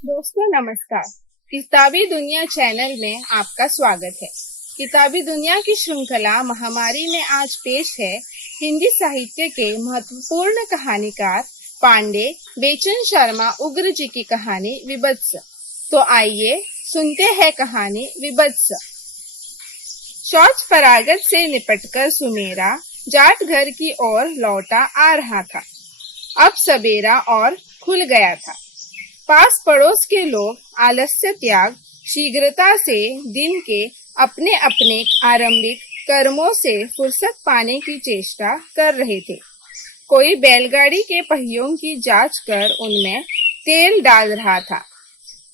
दोस्तों नमस्कार। किताबी दुनिया चैनल में आपका स्वागत है। किताबी दुनिया की श्रृंखला महामारी में आज पेश है हिंदी साहित्य के महत्वपूर्ण कहानीकार पांडे बेचन शर्मा उग्र जी की कहानी विभत्स। तो आइए सुनते हैं कहानी विभत्स। शौच फरागत से निपटकर सुमेरा जाट घर की ओर लौटा आ रहा था। अब सबेरा और खुल गया था। पास पड़ोस के लोग आलस्य त्याग शीघ्रता से दिन के अपने अपने आरंभिक कर्मों से फुर्सत पाने की चेष्टा कर रहे थे। कोई बैलगाड़ी के पहियों की जांच कर उनमें तेल डाल रहा था।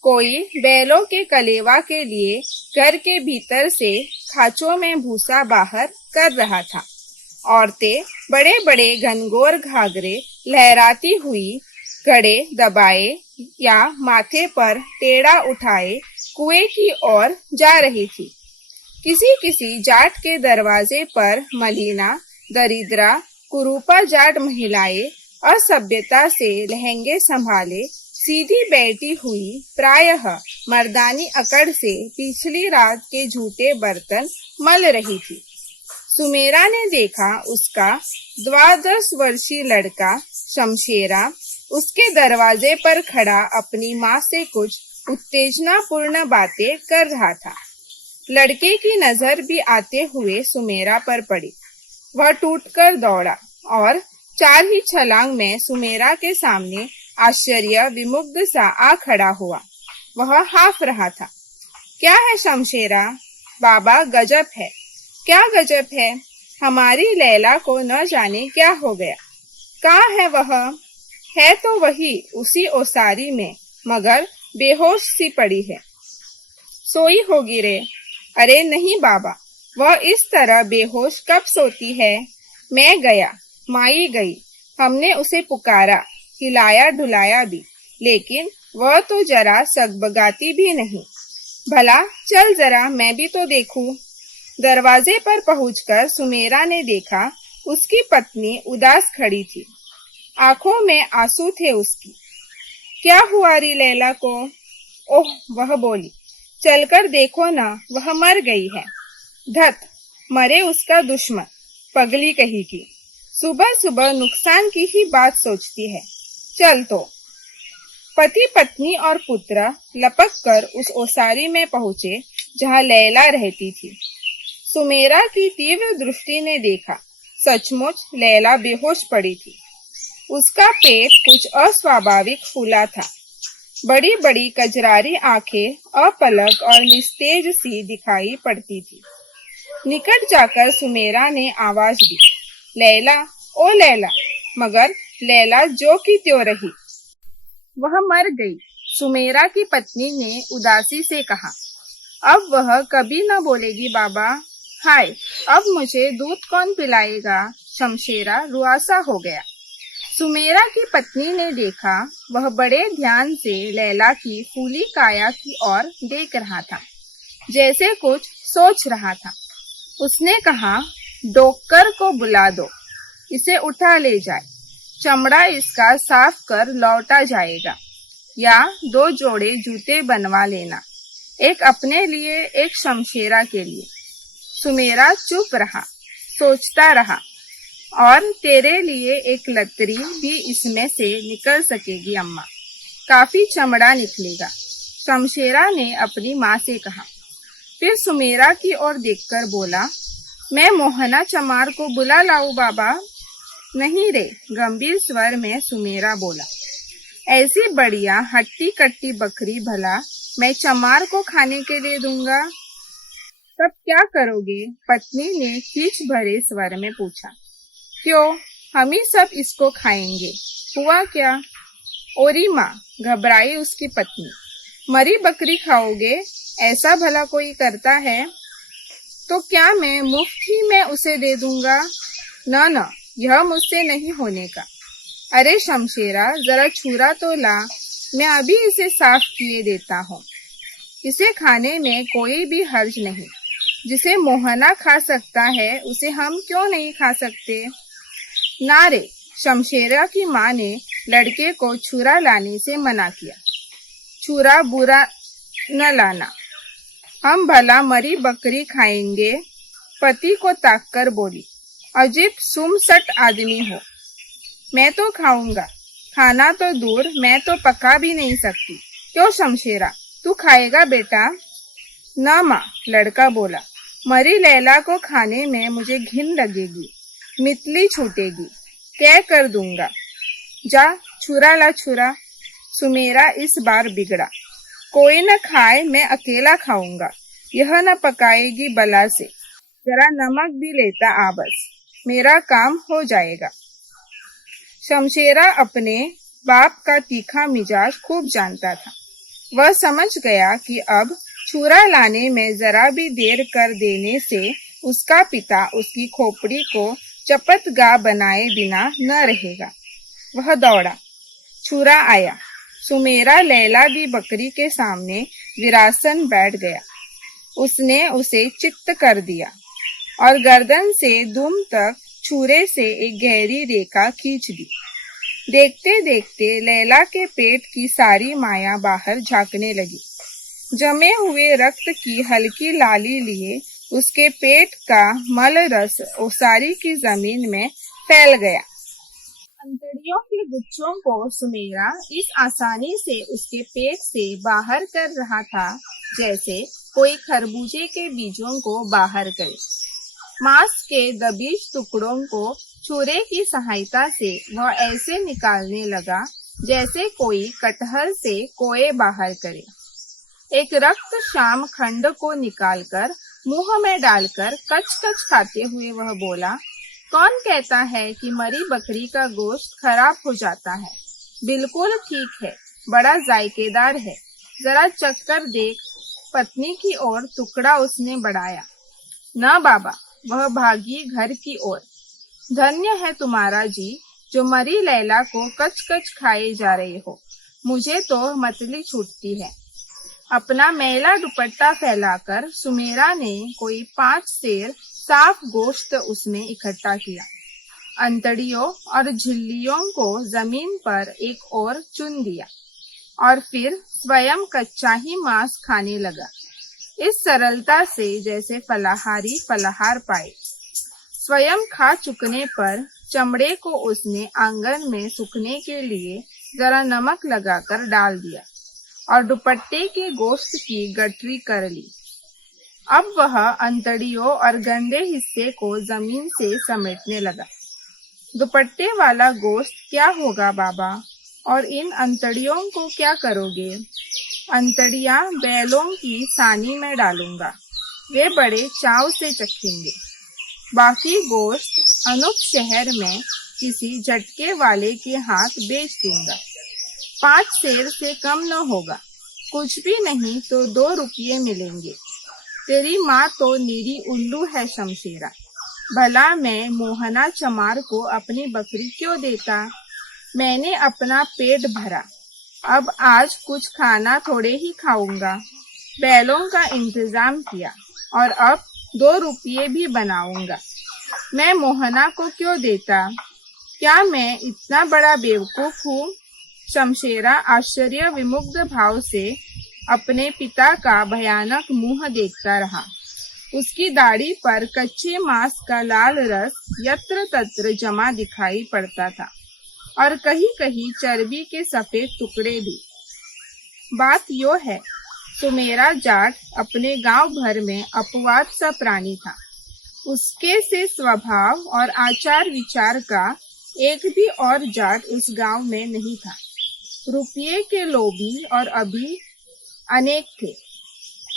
कोई बैलों के कलेवा के लिए घर के भीतर से खाचों में भूसा बाहर कर रहा था। औरतें बड़े बड़े घनघोर घाघरे लहराती हुई घड़े दबाए या माथे पर टेढ़ा उठाए कुएं की ओर जा रही थी। किसी किसी जाट के दरवाजे पर मलिना दरिद्रा कुरूपा जाट महिलाएं असभ्यता से लहंगे संभाले सीधी बैठी हुई प्रायः मर्दानी अकड़ से पिछली रात के झूठे बर्तन मल रही थी। सुमेरा ने देखा उसका 12 वर्षीय लड़का शमशेरा उसके दरवाजे पर खड़ा अपनी माँ से कुछ उत्तेजनापूर्ण बातें कर रहा था। लड़के की नजर भी आते हुए सुमेरा पर पड़ी। वह टूटकर दौड़ा और 4 ही छलांग में सुमेरा के सामने आश्चर्य विमुग्ध सा आ खड़ा हुआ। वह हाफ रहा था। क्या है शमशेरा? बाबा गजब है। क्या गजब है? हमारी लैला को न जाने क्या हो गया। कहाँ है वह? है तो वही उसी ओसारी में, मगर बेहोश सी पड़ी है। सोई होगी रे। अरे नहीं बाबा, वह इस तरह बेहोश कब सोती है? मैं गया, माई गई, हमने उसे पुकारा, हिलाया डुलाया भी, लेकिन वह तो जरा सकबगाती भी नहीं। भला चल जरा मैं भी तो देखूं। दरवाजे पर पहुंचकर सुमेरा ने देखा उसकी पत्नी उदास खड़ी थी। आंखों में आंसू थे उसकी। क्या हुआ री लैला को? ओह, वह बोली, चलकर देखो ना, वह मर गई है। धत, मरे उसका दुश्मन, पगली कही की। सुबह सुबह नुकसान की ही बात सोचती है। चल तो। पति पत्नी और पुत्र लपक कर उस ओसारी में पहुंचे जहां लैला रहती थी। सुमेरा की तीव्र दृष्टि ने देखा, सचमुच लैला बेहोश पड़ी थी। उसका पेट कुछ अस्वाभाविक फूला था। बड़ी बड़ी कजरारी आंखें अपलक और निस्तेज सी दिखाई पड़ती थी। निकट जाकर सुमेरा ने आवाज दी, लैला, ओ लैला। मगर लैला जो की त्यों रही। वह मर गई, सुमेरा की पत्नी ने उदासी से कहा। अब वह कभी न बोलेगी बाबा। हाय, अब मुझे दूध कौन पिलाएगा? शमशेरा रुआसा हो गया। सुमेरा की पत्नी ने देखा वह बड़े ध्यान से लैला की फूली काया की ओर देख रहा था, जैसे कुछ सोच रहा था। उसने कहा, डॉक्टर को बुला दो, इसे उठा ले जाए, चमड़ा इसका साफ कर लौटा जाएगा। या 2 जोड़े जूते बनवा लेना, एक अपने लिए एक शमशेरा के लिए। सुमेरा चुप रहा, सोचता रहा। और तेरे लिए एक लतरी भी इसमें से निकल सकेगी अम्मा, काफी चमड़ा निकलेगा, शमशेरा ने अपनी माँ से कहा। फिर सुमेरा की ओर देखकर बोला, मैं मोहना चमार को बुला लाऊं बाबा? नहीं रे, गंभीर स्वर में सुमेरा बोला। ऐसी बढ़िया हट्टी कट्टी बकरी भला मैं चमार को खाने के लिए दूंगा? तब क्या करोगे? पत्नी ने खींच भरे स्वर में पूछा। क्यों, हम ही सब इसको खाएंगे। हुआ क्या? ओरी माँ, घबराई उसकी पत्नी। मरी बकरी खाओगे? ऐसा भला कोई करता है? तो क्या मैं मुफ्त ही में उसे दे दूंगा? न न, यह मुझसे नहीं होने का। अरे शमशेरा, जरा छुरा तो ला, मैं अभी इसे साफ किए देता हूँ। इसे खाने में कोई भी हर्ज नहीं। जिसे मोहना खा सकता है उसे हम क्यों नहीं खा सकते? ना रे, शमशेरा की माँ ने लड़के को छुरा लाने से मना किया। छुरा बुरा न लाना। हम भला मरी बकरी खाएंगे। पति को ताककर बोली, अजीब सुमसट आदमी हो। मैं तो खाऊंगा। खाना तो दूर, मैं तो पका भी नहीं सकती। क्यों शमशेरा, तू खाएगा बेटा? ना माँ, लड़का बोला, मरी लैला को खाने में मुझे घिन लगेगी, मितली छूटेगी, तय कर दूंगा। जा छुरा ला छुरा। सुमेरा इस बार बिगड़ा। कोई न खाए, मैं अकेला खाऊंगा। यह न पकाएगी बला से। जरा नमक भी लेता आ बस, मेरा काम हो जाएगा। शमशेरा अपने बाप का तीखा मिजाज खूब जानता था। वह समझ गया कि अब छुरा लाने में जरा भी देर कर देने से उसका पिता उसकी खोपड़ी को चपतगा बनाए बिना न रहेगा। वह दौड़ा। छुरा आया। सुमेरा लैला की बकरी के सामने विरासन बैठ गया। उसने उसे चित्त कर दिया और गर्दन से दुम तक छुरे से एक गहरी रेखा खींच दी। देखते देखते लैला के पेट की सारी माया बाहर झांकने लगी। जमे हुए रक्त की हल्की लाली लिए उसके पेट का मल रस ओसारी की जमीन में फैल गया। अंतड़ियों के गुच्छों को सुमेरा इस आसानी से उसके पेट से बाहर कर रहा था जैसे कोई खरबूजे के बीजों को बाहर करे। मांस के दबीज टुकड़ों को छुरे की सहायता से वह ऐसे निकालने लगा जैसे कोई कटहल से कोए बाहर करे। एक रक्त शाम खंड को निकालकर मुंह में डालकर कच कच खाते हुए वह बोला, कौन कहता है कि मरी बकरी का गोश्त खराब हो जाता है? बिल्कुल ठीक है, बड़ा जायकेदार है। जरा चखकर देख। पत्नी की ओर टुकड़ा उसने बढ़ाया। न बाबा, वह भागी घर की ओर। धन्य है तुम्हारा जी जो मरी लैला को कच कच खाए जा रहे हो। मुझे तो मतली छूटती है। अपना मैला दुपट्टा फैलाकर सुमेरा ने कोई 5 सेर साफ गोश्त उसमें इकट्ठा किया। अंतड़ियों और झिल्लियों को जमीन पर एक ओर चुन दिया और फिर स्वयं कच्चा ही मांस खाने लगा, इस सरलता से जैसे फलाहारी फलाहार पाए। स्वयं खा चुकने पर चमड़े को उसने आंगन में सूखने के लिए जरा नमक लगाकर डाल दिया और दुपट्टे के गोश्त की गठरी कर ली। अब वह अंतड़ियों और गंदे हिस्से को जमीन से समेटने लगा। दुपट्टे वाला गोश्त क्या होगा बाबा? और इन अंतड़ियों को क्या करोगे? अंतड़ियां बैलों की सानी में डालूंगा, वे बड़े चाव से चखेंगे। बाकी गोश्त अनूप शहर में किसी झटके वाले के हाथ बेच दूंगा। 5 सेर से कम न होगा। कुछ भी नहीं तो 2 रुपये मिलेंगे। तेरी माँ तो नीरी उल्लू है शमशेरा। भला मैं मोहना चमार को अपनी बकरी क्यों देता? मैंने अपना पेट भरा, अब आज कुछ खाना थोड़े ही खाऊंगा। बैलों का इंतजाम किया और अब 2 रुपये भी बनाऊंगा। मैं मोहना को क्यों देता? क्या मैं इतना बड़ा बेवकूफ हूँ? शमशेरा आश्चर्य विमुग्ध भाव से अपने पिता का भयानक मुंह देखता रहा। उसकी दाढ़ी पर कच्चे मांस का लाल रस यत्र तत्र जमा दिखाई पड़ता था और कहीं कहीं चर्बी के सफेद टुकड़े भी। बात यो है, सुमेरा जाट अपने गांव भर में अपवाद सा प्राणी था। उसके से स्वभाव और आचार विचार का एक भी और जाट उस गांव में नहीं था। रुपये के लोभी और अभी अनेक थे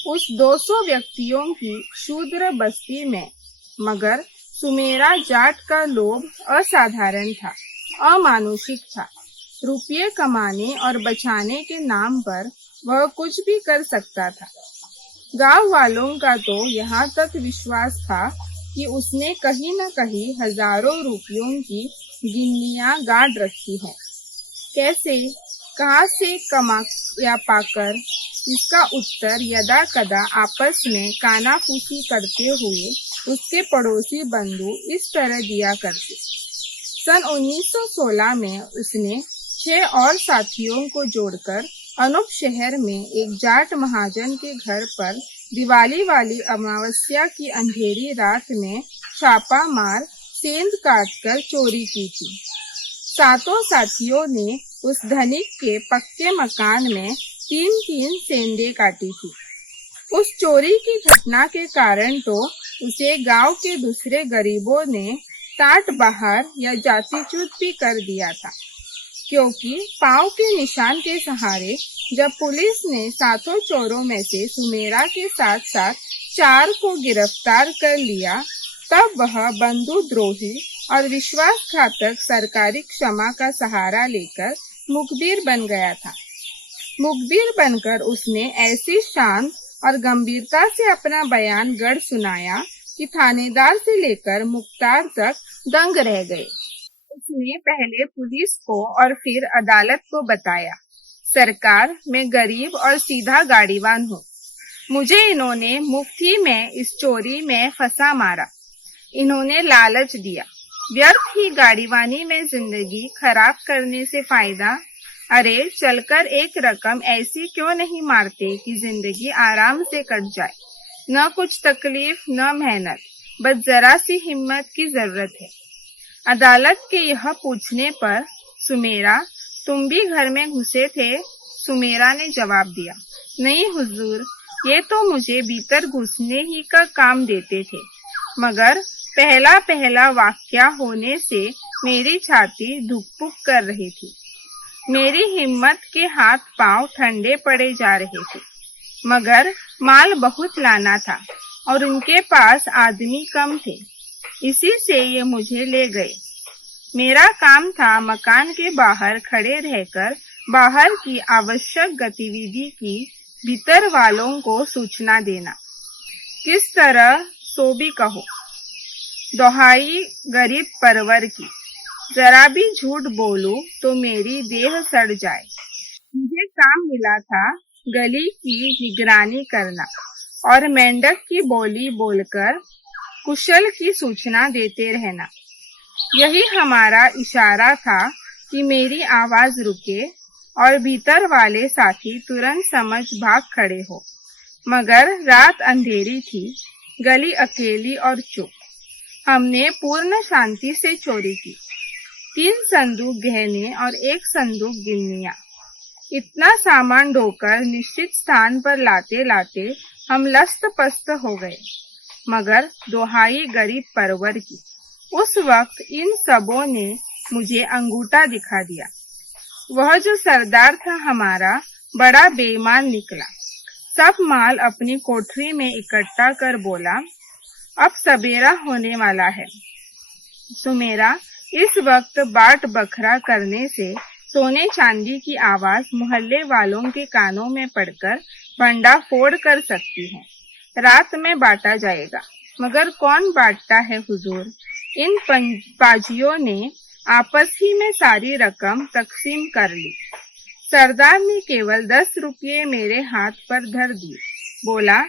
उस 200 व्यक्तियों की शूद्र बस्ती में, मगर सुमेरा जाट का लोभ असाधारण था, अमानुषिक था। रुपये कमाने और बचाने के नाम पर वह कुछ भी कर सकता था। गांव वालों का तो यहाँ तक विश्वास था कि उसने कहीं न कहीं हजारों रुपयों की गिन्नियां गाड़ रखी है। कैसे, कहाँ से कमा या पाकर, इसका उत्तर यदा कदा आपस में कानाफूसी करते हुए उसके पड़ोसी बंधु इस तरह दिया करते। सन 1916 में उसने 6 और साथियों को जोड़कर अनूप शहर में एक जाट महाजन के घर पर दिवाली वाली अमावस्या की अंधेरी रात में छापा मार सेंध काटकर चोरी की थी। सातों साथियों ने उस धनिक के पक्के मकान में 3-3 सेंधें काटी थी। उस चोरी की घटना के कारण तो उसे गांव के दूसरे गरीबों ने टाट बाहर या जातिच्युत भी कर दिया था, क्योंकि पांव के निशान के सहारे जब पुलिस ने सातों चोरों में से सुमेरा के साथ साथ 4 को गिरफ्तार कर लिया, तब वह बंधुद्रोही और विश्वासघातक सरकारी क्षमा का सहारा लेकर मुखबिर बन गया था। मुखबिर बनकर उसने ऐसी शांत और गंभीरता से अपना बयान गढ़ सुनाया कि थानेदार से लेकर मुख्तार तक दंग रह गए। उसने पहले पुलिस को और फिर अदालत को बताया, सरकार, मैं गरीब और सीधा गाड़ीवान हूँ। मुझे इन्होंने मुफ्ती में इस चोरी में फंसा मारा। इन्होंने लालच दिया। व्यर्थ ही गाड़ीवानी में जिंदगी खराब करने से फायदा। अरे चलकर एक रकम ऐसी क्यों नहीं मारते कि जिंदगी आराम से कट जाए। न कुछ तकलीफ न मेहनत, बस जरा सी हिम्मत की जरूरत है। अदालत के यह पूछने पर, सुमेरा, तुम भी घर में घुसे थे? सुमेरा ने जवाब दिया, नहीं हुजूर, ये तो मुझे भीतर घुसने ही का काम देते थे, मगर पहला पहला वाकया होने से मेरी छाती धुक-पुक कर रही थी। मेरी हिम्मत के हाथ पांव ठंडे पड़े जा रहे थे, मगर माल बहुत लाना था और उनके पास आदमी कम थे, इसी से ये मुझे ले गए। मेरा काम था मकान के बाहर खड़े रहकर बाहर की आवश्यक गतिविधि की भीतर वालों को सूचना देना। किस तरह तो भी कहो, दोहाई गरीब परवर की, जरा भी झूठ बोलूं तो मेरी देह सड़ जाए। मुझे काम मिला था गली की निगरानी करना और मेंढक की बोली बोलकर कुशल की सूचना देते रहना। यही हमारा इशारा था कि मेरी आवाज रुके और भीतर वाले साथी तुरंत समझ भाग खड़े हो। मगर रात अंधेरी थी, गली अकेली और चुप। हमने पूर्ण शांति से चोरी की। 3 संदूक गहने और 1 संदूक गिन्नियां। इतना सामान ढोकर निश्चित स्थान पर लाते लाते हम लस्त पस्त हो गए। मगर दोहाई गरीब परवर की, उस वक्त इन सबों ने मुझे अंगूठा दिखा दिया। वह जो सरदार था हमारा, बड़ा बेईमान निकला। सब माल अपनी कोठरी में इकट्ठा कर बोला, अब सबेरा होने वाला है। सुमेरा, इस वक्त बाट बखरा करने से सोने चांदी की आवाज मोहल्ले वालों के कानों में पड़कर भंडा फोड़ कर सकती है। रात में बांटा जाएगा, मगर कौन बांटता है हुजूर? इन पाजियों ने आपस ही में सारी रकम तकसीम कर ली। सरदार ने केवल 10 रुपये मेरे हाथ पर धर दिए। बोला,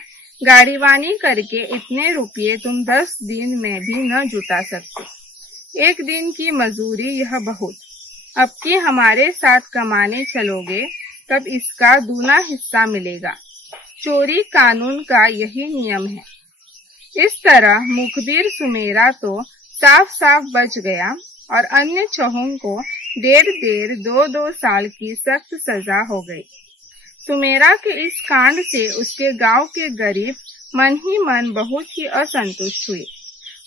गाड़ीवानी करके इतने रुपये तुम 10 दिन में भी न जुटा सकते। एक दिन की मजूरी यह बहुत। अब कि हमारे साथ कमाने चलोगे, तब इसका दूना हिस्सा मिलेगा। चोरी कानून का यही नियम है। इस तरह मुखबिर सुमेरा तो साफ साफ बच गया और अन्य छहों को 1.5 2-2 साल की सख्त सजा हो गई। सुमेरा के इस कांड से उसके गांव के गरीब मन ही मन बहुत ही असंतुष्ट हुए।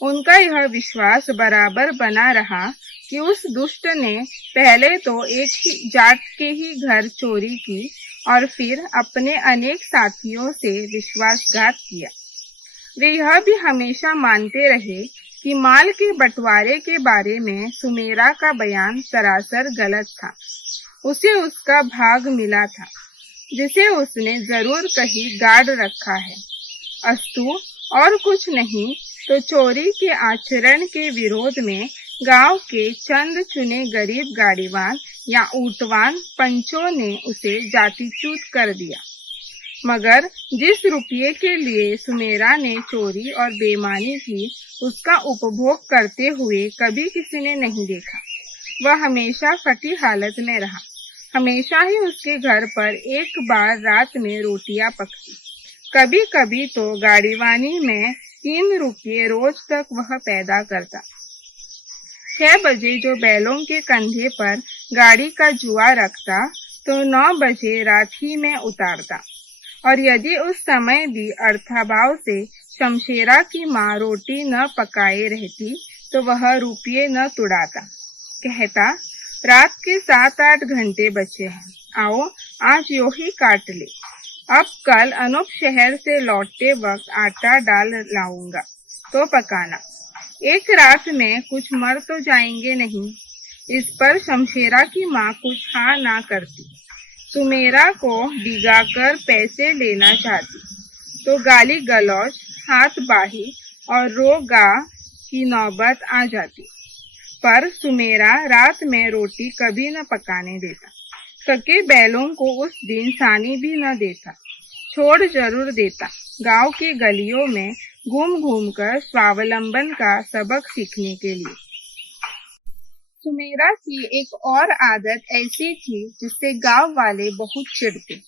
उनका यह विश्वास बराबर बना रहा कि उस दुष्ट ने पहले तो एक ही जाट के ही घर चोरी की और फिर अपने अनेक साथियों से विश्वासघात किया। वे यह भी हमेशा मानते रहे कि माल के बंटवारे के बारे में सुमेरा का बयान सरासर गलत था। उसे उसका भाग मिला था, जिसे उसने जरूर कहीं गाड़ रखा है। अस्तु, और कुछ नहीं तो चोरी के आचरण के विरोध में गांव के चंद चुने गरीब गाड़ीवान या ऊंटवान पंचों ने उसे जातिच्युत कर दिया। मगर जिस रुपये के लिए सुमेरा ने चोरी और बेईमानी की, उसका उपभोग करते हुए कभी किसी ने नहीं देखा। वह हमेशा फटी हालत में रहा। हमेशा ही उसके घर पर एक बार रात में रोटियां पकती। कभी कभी तो गाड़ीवानी में 3 रुपये रोज तक वह पैदा करता। 6 बजे जो बैलों के कंधे पर गाड़ी का जुआ रखता तो 9 बजे राठी में उतारता। और यदि उस समय भी अर्थाभाव से शमशेरा की माँ रोटी न पकाए रहती तो वह रुपये न तुड़ाता। कहता, रात के 7-8 घंटे बचे हैं, आओ आज यो ही काट ले। अब कल अनूप शहर से लौटते वक्त आटा डाल लाऊंगा तो पकाना। एक रात में कुछ मर तो जाएंगे नहीं। इस पर शमशेरा की माँ कुछ हाँ ना करती। सुमेरा को डिगाकर पैसे लेना चाहती तो गाली गलौज, हाथ बाही और रोगा की नौबत आ जाती। पर सुमेरा रात में रोटी कभी न पकाने देता। सके बैलों को उस दिन सानी भी न देता, छोड़ जरूर देता। गांव की गलियों में घूम घूम कर स्वावलंबन का सबक सीखने के लिए। सुमेरा की एक और आदत ऐसी थी जिससे गांव वाले बहुत चिढ़ते,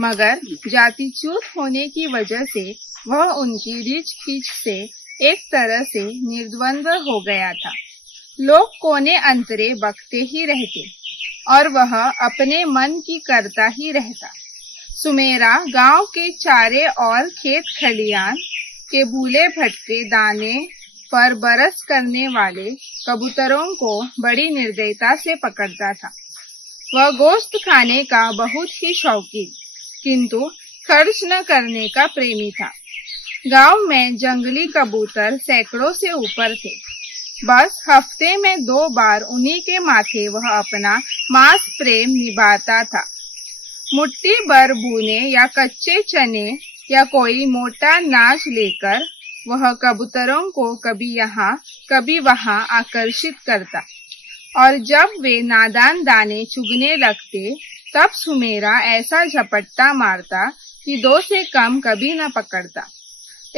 मगर जातिच्युत होने की वजह से वह उनकी रीछ खींच से एक तरह से निर्द्वंद्व हो गया था। लोग कोने अंतरे बकते ही रहते और वह अपने मन की करता ही रहता। सुमेरा गांव के चारे और खेत खलियान के भूले भटके दाने पर बरस करने वाले कबूतरों को बड़ी निर्दयता से पकड़ता था। वह गोश्त खाने का बहुत ही शौकीन, किंतु खर्च न करने का प्रेमी था। गांव में जंगली कबूतर सैकड़ों से ऊपर थे। बस हफ्ते में 2 बार उन्हीं के माथे वह अपना मांस प्रेम निभाता था। मुट्ठी भर भुने या कच्चे चने या कोई मोटा नाच लेकर वह कबूतरों को कभी यहाँ कभी वहाँ आकर्षित करता। और जब वे नादान दाने चुगने लगते तब सुमेरा ऐसा झपट्टा मारता कि 2 से कम कभी न पकड़ता।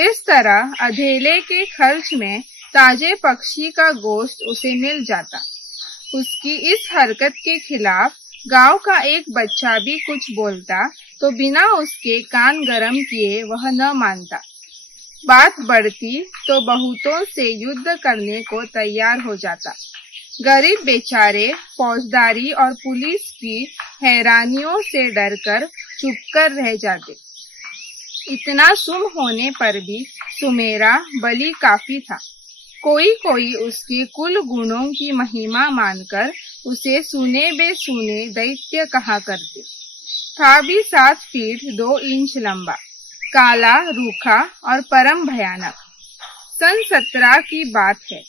इस तरह अधेले के खर्च में ताजे पक्षी का गोश्त उसे मिल जाता। उसकी इस हरकत के खिलाफ गांव का एक बच्चा भी कुछ बोलता तो बिना उसके कान गरम किए वह न मानता। बात बढ़ती तो बहुतों से युद्ध करने को तैयार हो जाता। गरीब बेचारे फौजदारी और पुलिस की हैरानियों से डरकर चुपकर रह जाते। इतना सुम होने पर भी सुमेरा बली काफी था। कोई कोई उसके कुल गुणों की महिमा मानकर उसे सुने बेसुने दैत्य कहा करते। था भी 7 फीट 2 इंच लंबा, काला, रूखा और परम भयानक। सन 17 की बात है।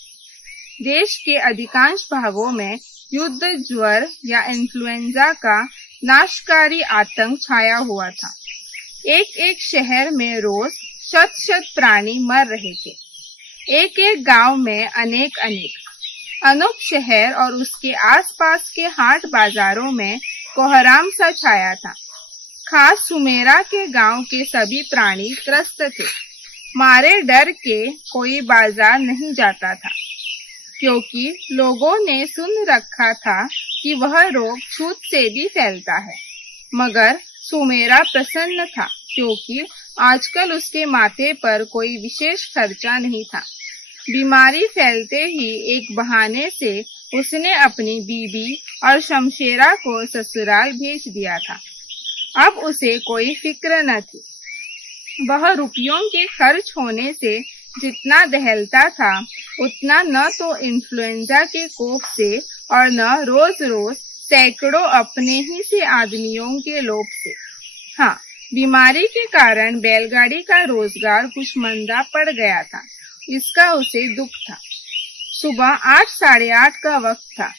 देश के अधिकांश भागों में युद्ध, ज्वर या इन्फ्लुएंजा का नाशकारी आतंक छाया हुआ था। एक एक शहर में रोज शत प्राणी मर रहे थे। एक एक गांव में अनेक अनूप शहर और उसके आसपास के हाट बाजारों में कोहराम सा छाया था। खास सुमेरा के गांव के सभी प्राणी त्रस्त थे। मारे डर के कोई बाजार नहीं जाता था, क्योंकि लोगों ने सुन रखा था कि वह रोग छूत से भी फैलता है। मगर सुमेरा प्रसन्न था, क्योंकि आजकल उसके माथे पर कोई विशेष खर्चा नहीं था। बीमारी फैलते ही एक बहाने से उसने अपनी बीबी और शमशेरा को ससुराल भेज दिया था। अब उसे कोई फिक्र न थी। वह रुपयों के खर्च होने से जितना दहलता था उतना न तो इन्फ्लुएंजा के कोप से और न रोज रोज सैकड़ों अपने ही से आदमियों के लोभ से। हाँ, बीमारी के कारण बैलगाड़ी का रोजगार कुछ मंदा पड़ गया था, इसका उसे दुख था। सुबह 8 साढ़े 8 का वक्त था।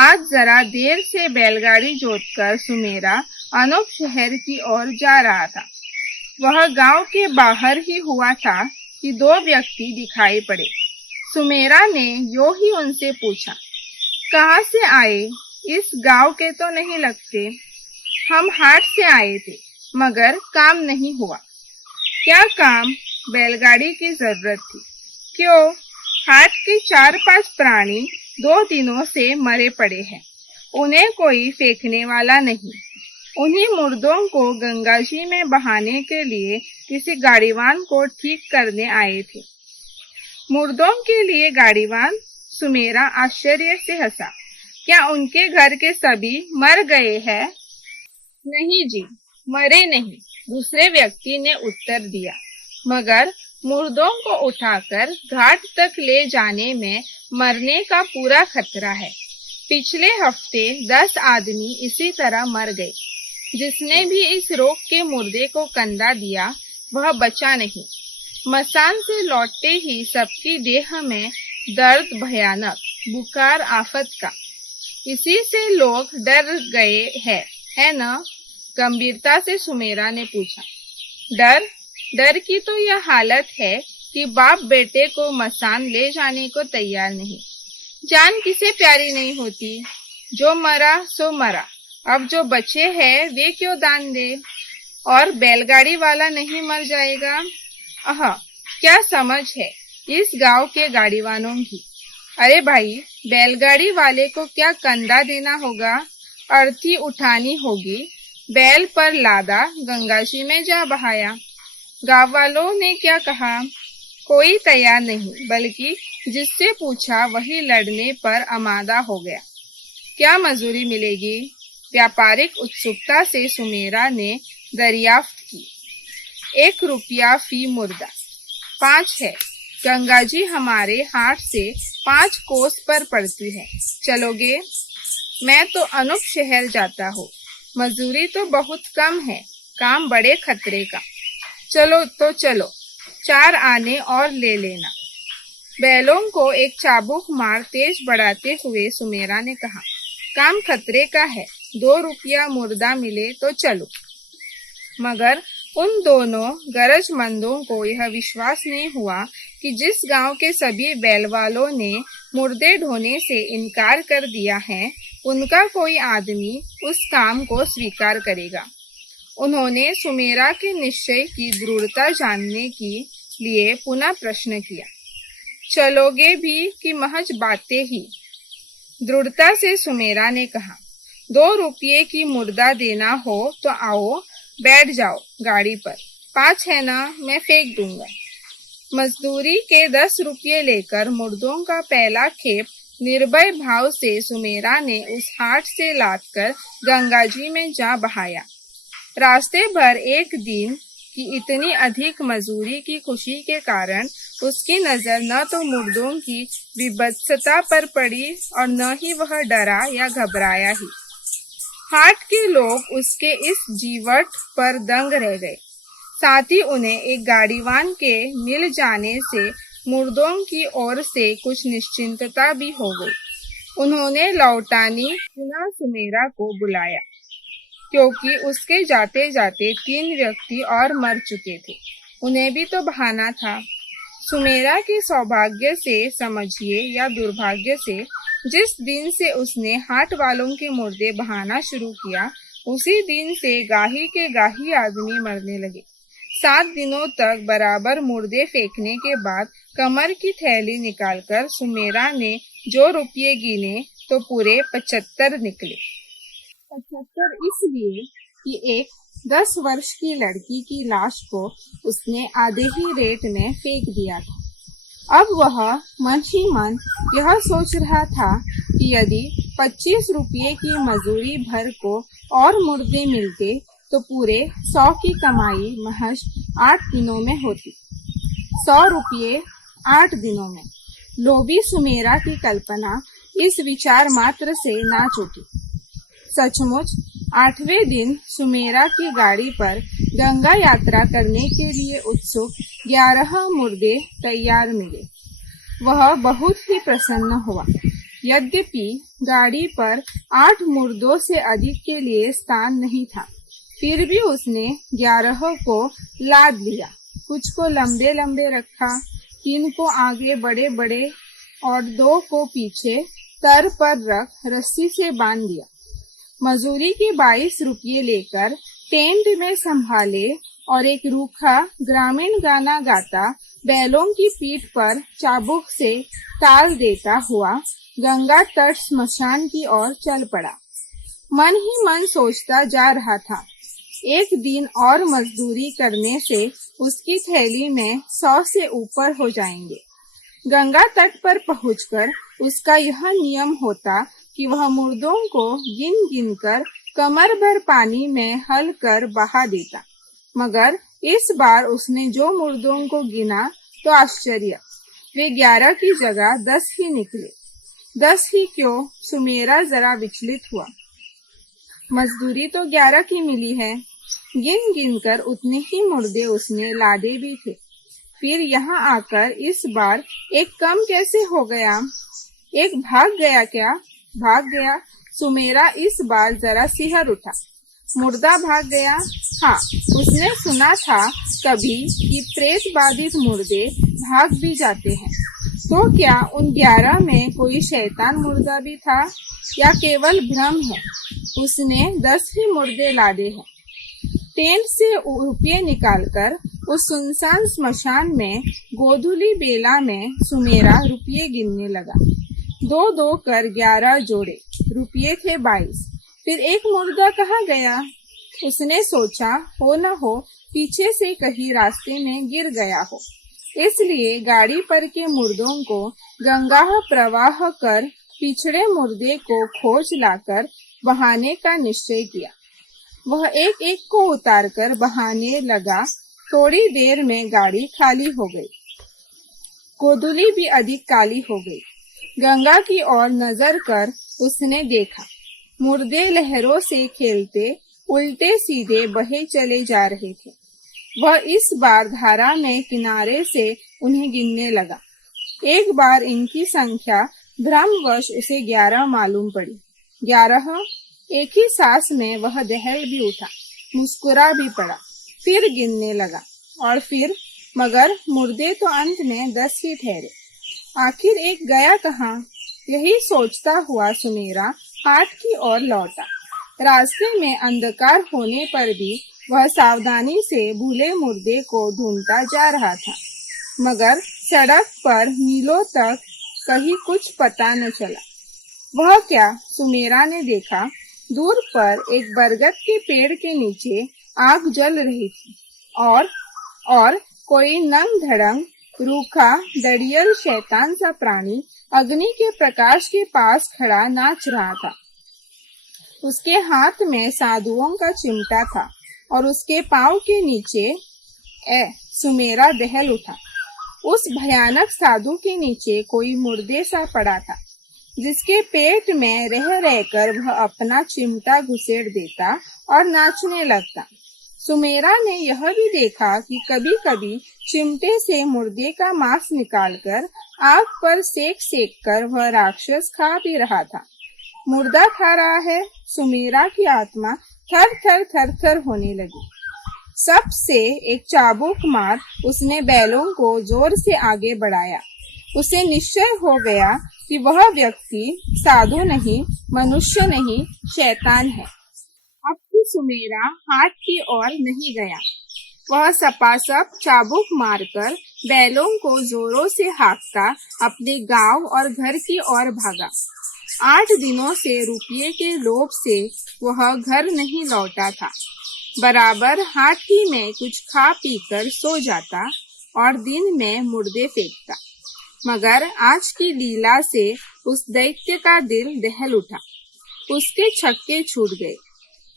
आज जरा देर से बैलगाड़ी जोतकर सुमेरा अनूप शहर की ओर जा रहा था। वह गांव के बाहर ही हुआ था कि 2 व्यक्ति दिखाई पड़े। सुमेरा ने यो ही उनसे पूछा, कहाँ से आए? इस गांव के तो नहीं लगते। हम हाट से आए थे, मगर काम नहीं हुआ। क्या काम? बैलगाड़ी की जरूरत थी। क्यों? हाट के 4-5 प्राणी 2 दिनों से मरे पड़े हैं। उन्हें कोई फेंकने वाला नहीं। उन्हीं मुर्दों को गंगा जी में बहाने के लिए किसी गाड़ीवान को ठीक करने आए थे। मुर्दों के लिए गाड़ीवान? सुमेरा आश्चर्य से हंसा। क्या उनके घर के सभी मर गए हैं? नहीं जी, मरे नहीं, दूसरे व्यक्ति ने उत्तर दिया। मगर मुर्दों को उठाकर घाट तक ले जाने में मरने का पूरा खतरा है। पिछले हफ्ते 10 आदमी इसी तरह मर गए। जिसने भी इस रोग के मुर्दे को कंधा दिया वह बचा नहीं। मसान से लौटते ही सबकी देह में दर्द भयानक, बुखार आफत का। इसी से लोग डर गए हैं, है न? गंभीरता से सुमेरा ने पूछा। डर? डर की तो यह हालत है कि बाप बेटे को मसान ले जाने को तैयार नहीं। जान किसे प्यारी नहीं होती? जो मरा सो मरा, अब जो बचे हैं वे क्यों दान दे? और बैलगाड़ी वाला नहीं मर जाएगा? आह, क्या समझ है इस गांव के गाड़ीवानों की। अरे भाई, बैलगाड़ी वाले को क्या कंधा देना होगा, अर्थी उठानी होगी, बैल पर लादा गंगाजी में जा बहाया। गांव वालों ने क्या कहा? कोई तैयार नहीं, बल्कि जिससे पूछा वही लड़ने पर आमादा हो गया। क्या मजूरी मिलेगी? व्यापारिक उत्सुकता से सुमेरा ने दरियाफ्त की। 1 रुपया फी मुर्दा। 5 है। गंगाजी हमारे हाट से 5 कोस पर पड़ती है, चलोगे? मैं तो अनूप शहर जाता हूँ, मजूरी तो बहुत कम है, काम बड़े खतरे का। चलो तो चलो, 4 आने और ले लेना। बैलों को एक चाबुक मार तेज बढ़ाते हुए सुमेरा ने कहा। काम खतरे का है, 2 रुपया मुर्दा मिले तो चलो। मगर उन दोनों गरजमंदों को यह विश्वास नहीं हुआ कि जिस गांव के सभी बैल वालों ने मुर्दे ढोने से इनकार कर दिया है, उनका कोई आदमी उस काम को स्वीकार करेगा। उन्होंने सुमेरा के निश्चय की दृढ़ता जानने के लिए पुनः प्रश्न किया। चलोगे भी कि महज बातें ही? दृढ़ता से सुमेरा ने कहा। 2 रुपये की मुर्दा देना हो तो आओ, बैठ जाओ गाड़ी पर। 5 है ना, मैं फेंक दूंगा। मजदूरी के 10 रुपये लेकर मुर्दों का पहला खेप निर्भय भाव से सुमेरा ने उस हाट से लादकर गंगाजी में जा बहाया। रास्ते भर एक दिन की इतनी अधिक मजूरी की खुशी के कारण उसकी नजर न तो मुर्दों की विभत्सता पर पड़ी और न ही वह डरा या घबराया ही। हाट के लोग उसके इस जीवट पर दंग रह गए। साथ ही उन्हें एक गाड़ीवान के मिल जाने से मुर्दों की ओर से कुछ निश्चिंतता भी हो गई। उन्होंने लौटानी पुनः सुमेरा को बुलाया, क्योंकि उसके जाते जाते 3 व्यक्ति और मर चुके थे। उन्हें भी तो बहाना था। सुमेरा के सौभाग्य से समझिए या दुर्भाग्य से, जिस दिन से उसने हाट वालों के मुर्दे बहाना शुरू किया, उसी दिन से गाही के गाही आदमी मरने लगे। 7 दिनों तक बराबर मुर्दे फेंकने के बाद कमर की थैली निकालकर सुमेरा ने जो रुपये गिने तो पूरे 75 निकले। 75 इसलिए कि एक 10 वर्ष की लड़की की लाश को उसने आधे ही रेट में फेंक दिया था। अब वह मन ही मन यह सोच रहा था कि यदि 25 रुपये की मजूरी भर को और मुर्दे मिलते तो पूरे 100 की कमाई महज 8 दिनों में होती। 100 रुपये 8 दिनों में। लोभी सुमेरा की कल्पना इस विचार मात्र से नाच उठी। सचमुच 8वें दिन सुमेरा की गाड़ी पर गंगा यात्रा करने के लिए उत्सुक 11 मुर्दे तैयार मिले। वह बहुत ही प्रसन्न हुआ। यद्यपि गाड़ी पर 8 मुर्दों से अधिक के लिए स्थान नहीं था, फिर भी उसने 11 को लाद लिया। कुछ को लंबे लंबे रखा, 3 को आगे बड़े बड़े और 2 को पीछे तर पर रख रस्सी से बांध दिया। मजूरी के 22 रुपये लेकर टेंट में संभाले और एक रूखा ग्रामीण गाना गाता बैलों की पीठ पर चाबुक से ताल देता हुआ गंगा तट स्मशान की ओर चल पड़ा। मन ही मन सोचता जा रहा था, एक दिन और मजदूरी करने से उसकी थैली में 100 से ऊपर हो जाएंगे। गंगा तट पर पहुंचकर उसका यह नियम होता कि वह मुर्दों को गिन गिन कर कमर भर पानी में हल कर बहा देता। मगर इस बार उसने जो मुर्दों को गिना तो आश्चर्य, वे 11 की जगह 10 ही निकले। 10 ही क्यों, सुमेरा जरा विचलित हुआ। मजदूरी तो 11 की मिली है। गिन गिन कर उतने ही मुर्दे उसने लादे भी थे। फिर यहाँ आकर इस बार एक कम कैसे हो गया? एक भाग गया क्या? भाग गया? सुमेरा इस बार जरा सिहर उठा। मुर्दा भाग गया? हाँ, उसने सुना था कभी कि प्रेत बाधित मुर्दे भाग भी जाते हैं। तो क्या उन 11 में कोई शैतान मुर्दा भी था या केवल भ्रम है? उसने 10 ही मुर्दे लादे हैं। टेंट से रुपये निकालकर उस सुनसान स्मशान में गोधुली बेला में सुमेरा रुपये गिनने लगा। 2-2 कर 11 जोड़े, रुपये थे 22। फिर एक मुर्दा कहाँ गया? उसने सोचा हो न हो पीछे से कहीं रास्ते में गिर गया हो, इसलिए गाड़ी पर के मुर्दों को गंगा प्रवाह कर पिछड़े मुर्दे को खोज लाकर बहाने का निश्चय किया। वह एक एक को उतारकर बहाने लगा। थोड़ी देर में गाड़ी खाली हो गई। गोधुली भी अधिक काली हो गई। गंगा की ओर नजर कर उसने देखा, मुर्दे लहरों से खेलते उल्टे सीधे बहे चले जा रहे थे। वह इस बार धारा में किनारे से उन्हें गिनने लगा। एक बार इनकी संख्या भ्रमवश उसे 11 मालूम पड़ी। 11! एक ही सांस में वह दहल भी उठा, मुस्कुरा भी पड़ा, फिर गिनने लगा और फिर, मगर मुर्दे तो अंत में 10 ही ठहरे। आखिर एक गया कहाँ? यही सोचता हुआ सुमेरा हाट की ओर लौटा। रास्ते में अंधकार होने पर भी वह सावधानी से भूले मुर्दे को ढूंढता जा रहा था, मगर सड़क पर मीलों तक कहीं कुछ पता न चला। वह क्या, सुमेरा ने देखा, दूर पर एक बरगद के पेड़ के नीचे आग जल रही थी और कोई नंग धड़ंग रूखा दड़ियल शैतान सा प्राणी अग्नि के प्रकाश के पास खड़ा नाच रहा था। उसके हाथ में साधुओं का चिमटा था और उसके पांव के नीचे सुमेरा दहल उठा। उस भयानक साधु के नीचे कोई मुर्दे सा पड़ा था, जिसके पेट में रह रहकर वह अपना चिमटा घुसेड़ देता और नाचने लगता। सुमेरा ने यह भी देखा कि कभी कभी चिमटे से मुर्दे का मांस निकालकर आग पर सेक सेक कर वह राक्षस खा भी रहा था। मुर्दा खा रहा है। सुमेरा की आत्मा थर थर थर थर होने लगी। सबसे एक चाबुक मार उसने बैलों को जोर से आगे बढ़ाया। उसे निश्चय हो गया कि वह व्यक्ति साधु नहीं, मनुष्य नहीं, शैतान है। अब भी सुमेरा हाट की ओर नहीं गया। वह सपासप चाबुक मारकर बैलों को जोरों से हाँकता अपने गांव और घर की ओर भागा। 8 दिनों से रुपये के लोभ से वह घर नहीं लौटा था। बराबर हाटी में कुछ खा पी कर सो जाता और दिन में मुर्दे फेंकता। मगर आज की लीला से उस दैत्य का दिल दहल उठा। उसके छक्के छूट गए।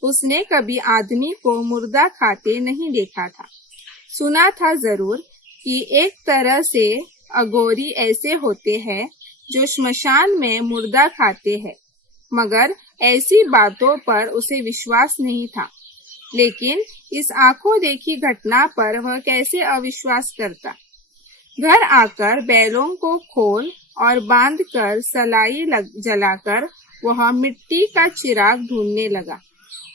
उसने कभी आदमी को मुर्दा खाते नहीं देखा था। सुना था जरूर कि एक तरह से अघोरी ऐसे होते हैं जो श्मशान में मुर्दा खाते हैं, मगर ऐसी बातों पर उसे विश्वास नहीं था। लेकिन इस आंखों देखी घटना पर वह कैसे अविश्वास करता। घर आकर बैलों को खोल और बांधकर सलाई जलाकर वह मिट्टी का चिराग ढूंढने लगा।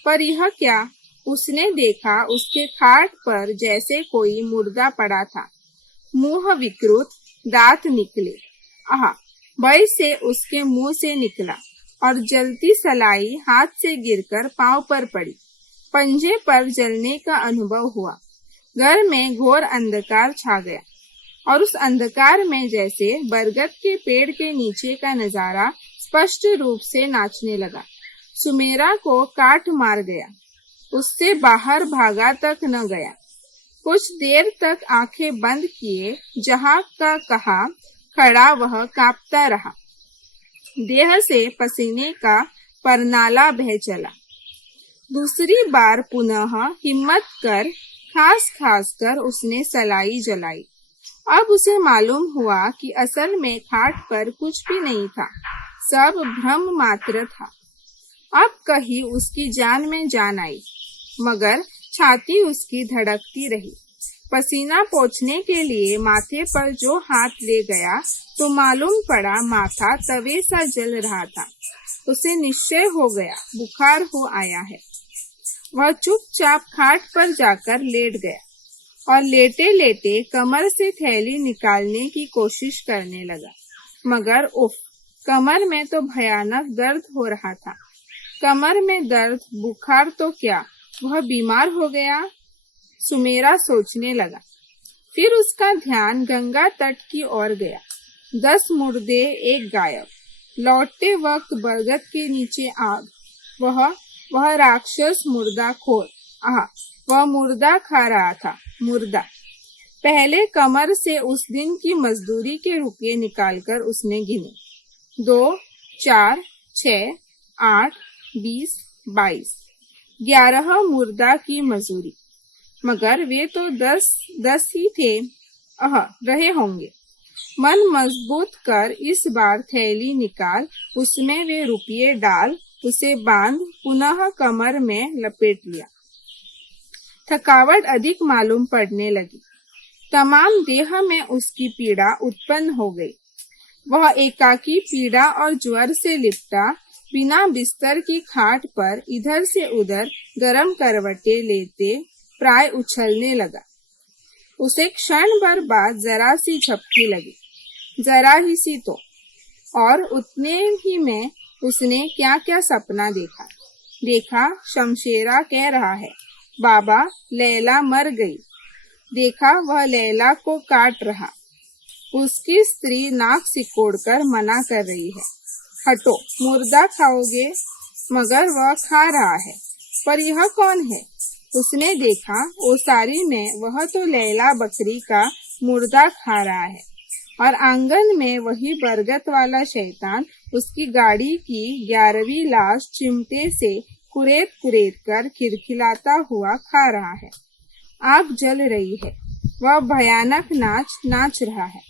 पर यह क्या, उसने देखा उसके खाट पर जैसे कोई मुर्दा पड़ा था। मुंह विकृत, दांत निकले। आह, भय से उसके मुंह से निकला और जलती सलाई हाथ से गिरकर पांव पर पड़ी। पंजे पर जलने का अनुभव हुआ। घर में घोर अंधकार छा गया और उस अंधकार में जैसे बरगद के पेड़ के नीचे का नजारा स्पष्ट रूप से नाचने लगा। सुमेरा को काट मार गया, उससे बाहर भागा तक न गया। कुछ देर तक आंखें बंद किए जहां का कहा खड़ा वह कांपता रहा। देह से पसीने का परनाला बह चला। दूसरी बार पुनः हिम्मत कर खास खास कर उसने सलाई जलाई। अब उसे मालूम हुआ कि असल में खाट पर कुछ भी नहीं था, सब भ्रम मात्र था। अब कहीं उसकी जान में जान आई, मगर छाती उसकी धड़कती रही। पसीना पोंछने के लिए माथे पर जो हाथ ले गया तो मालूम पड़ा माथा तवे सा जल रहा था। उसे निश्चय हो गया बुखार हो आया है। वह चुपचाप खाट पर जाकर लेट गया और लेटे लेटे कमर से थैली निकालने की कोशिश करने लगा, मगर उफ, कमर में तो भयानक दर्द हो रहा था। कमर में दर्द, बुखार तो क्या, वह बीमार हो गया? सुमेरा सोचने लगा। फिर उसका ध्यान गंगा तट की ओर गया। 10 मुर्दे, एक गायब। लौटते वक्त बरगद के नीचे आग। वह राक्षस मुर्दाखोर। वह मुर्दा खा रहा था, मुर्दा। पहले कमर से उस दिन की मजदूरी के रुपये निकालकर उसने गिने। 2, 4, 6, 8, 20, 22, 11 मुर्दा की मजूरी। मगर वे तो 10 ही थे, रहे होंगे। मन मजबूत कर इस बार थैली निकाल, उसमें वे रुपये डाल, उसे बांध पुनः कमर में लपेट लिया। थकावट अधिक मालूम पड़ने लगी। तमाम देह में उसकी पीड़ा उत्पन्न हो गई। वह एकाकी पीड़ा और ज्वर से लिपटा बिना बिस्तर की खाट पर इधर से उधर गरम करवटें लेते प्राय उछलने लगा। उसे क्षण भर बाद जरा सी झपकी लगी, जरा ही सी तो, और उतने ही में उसने क्या क्या सपना देखा। शमशेरा कह रहा है, बाबा लैला मर गई। देखा वह लैला को काट रहा। उसकी स्त्री नाक सिकोड़कर मना कर रही है, हटो, मुर्दा खाओगे, मगर वह खा रहा है। पर यह कौन है? उसने देखा ओसारी में वह तो लैला बकरी का मुर्दा खा रहा है, और आंगन में वही बरगद वाला शैतान उसकी गाड़ी की 11वीं लाश चिमटे से कुरेद कर खिलखिलाता हुआ खा रहा है। आग जल रही है। वह भयानक नाच रहा है।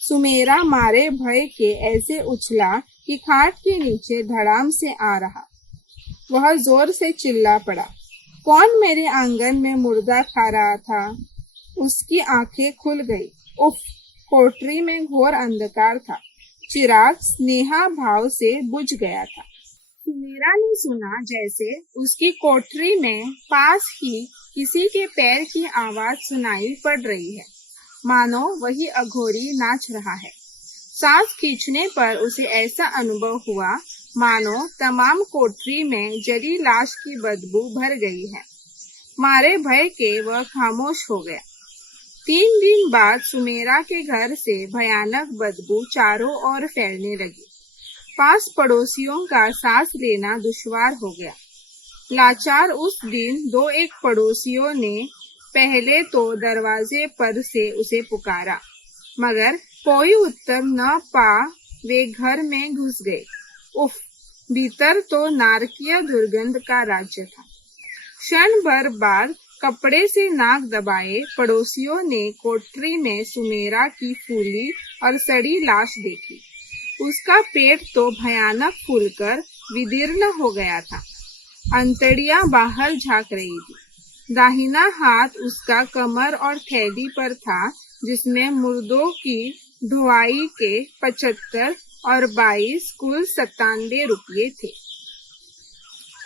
सुमेरा मारे भय के ऐसे उछला कि खाट के नीचे धड़ाम से आ रहा। वह जोर से चिल्ला पड़ा, कौन मेरे आंगन में मुर्दा खा रहा था? उसकी आंखें खुल गई। उफ, कोठरी में घोर अंधकार था। चिराग स्नेहा भाव से बुझ गया था। सुमेरा ने सुना जैसे उसकी कोठरी में पास ही किसी के पैर की आवाज सुनाई पड़ रही है, मानो वही अघोरी नाच रहा है। सांस खींचने पर उसे ऐसा अनुभव हुआ मानो तमाम कोठरी में जली लाश की बदबू भर गई है। मारे भय के वह खामोश हो गया। 3 दिन बाद सुमेरा के घर से भयानक बदबू चारों ओर फैलने लगी। पास पड़ोसियों का सांस लेना दुश्वार हो गया। लाचार उस दिन 2-1 पड़ोसियों ने पहले तो दरवाजे पर से उसे पुकारा, मगर कोई उत्तर न पा वे घर में घुस गए। उफ, भीतर तो नारकीय दुर्गंध का राज्य था। क्षण भर बाद कपड़े से नाक दबाए पड़ोसियों ने कोठरी में सुमेरा की फूली और सड़ी लाश देखी। उसका पेट तो भयानक फूलकर विदीर्ण हो गया था। अंतड़ियां बाहर झांक रही थी। दाहिना हाथ उसका कमर और थैली पर था, जिसमें मुर्दों की ढुआई के 75 और 22 कुल 97 रुपये थे।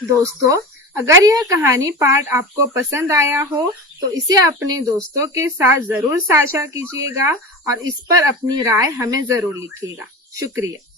दोस्तों, अगर यह कहानी पाठ आपको पसंद आया हो तो इसे अपने दोस्तों के साथ जरूर साझा कीजिएगा और इस पर अपनी राय हमें जरूर लिखिएगा। शुक्रिया।